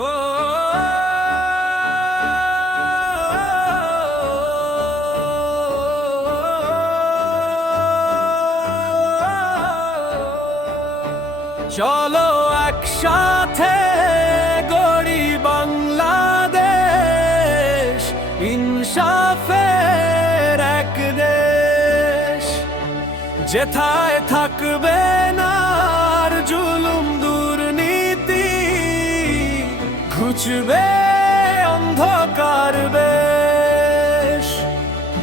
ও চলো একসাথে গড়ি বাংলাদেশ, ইনসাফের এক দেশ, যেথায় থাকবে না আর জুলুম দুর্নীতি, ঘুচবে অন্ধকার বেশ।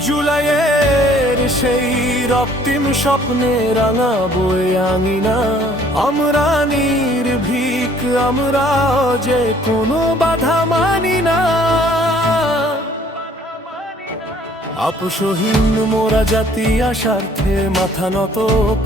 জুলাইয়ের সেই রক্তিম স্বপ্নে রাঙাবো আঙিনা, আমরা নির্ভীক, আমরা যে কোনো বাধা মানি না। আপোষহীন মোরা জাতি স্বার্থে মাথা নত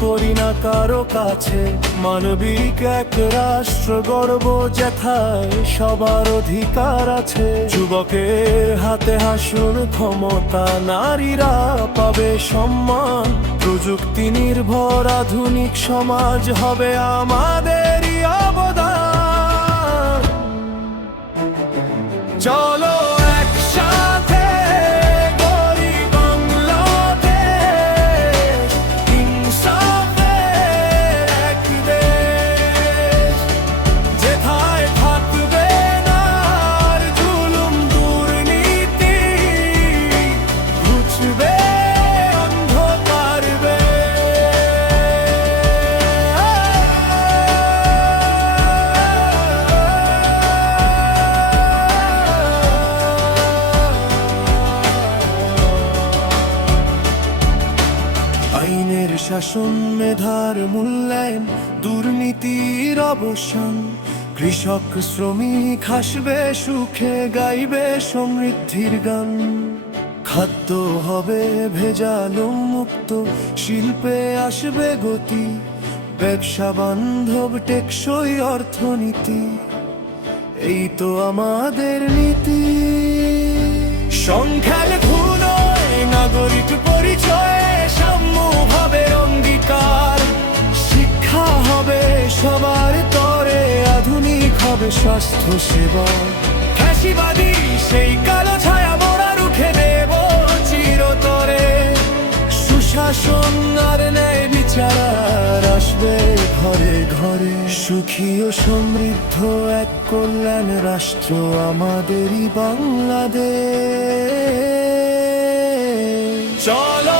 করি না কারো কাছে। মানবিক এক রাষ্ট্র গর্ব যেথায় সবার অধিকার আছে। যুবকের হাতে হাসুর ক্ষমতা, নারীরা পাবে সম্মান। প্রযুক্তি নির্ভর আধুনিক সমাজ হবে আমাদেরই অবদান। চলো একসাথে গড়ি বাংলাদেশ, ইনসাফের এক দেশ, যেথায় থাকবে না আর জুলুম দুর্নীতি, ঘুচবে অন্ধকার আইনের শাসন, মেধার মূল্যায়ন, দুর্নীতির অবসান। কৃষক শ্রমিক হাসবে সুখে, গাইবে সমৃদ্ধির গান। খাদ্য হবে ভেজাল মুক্ত, শিল্পে আসবে গতি। ব্যবসা বান্ধব টেকসই অর্থনীতি, এই তো আমাদের নীতি। সংখ্যাল নয় নাগরিক পরিচয়, সাম্য হবে অঙ্গীকার। শিক্ষা হবে সবার তরে, আধুনিক হবে স্বাস্থ্য সেবা। ফ্যাসিবাদী সেই কালো ছায়া মোরা রুখে দেব চিরতরে। সুশাসন আর ন্যায় বিচার আসবে ঘরে ঘরে। সুখী ও সমৃদ্ধ এক কল্যাণ রাষ্ট্র আমাদেরই বাংলাদেশ। চলো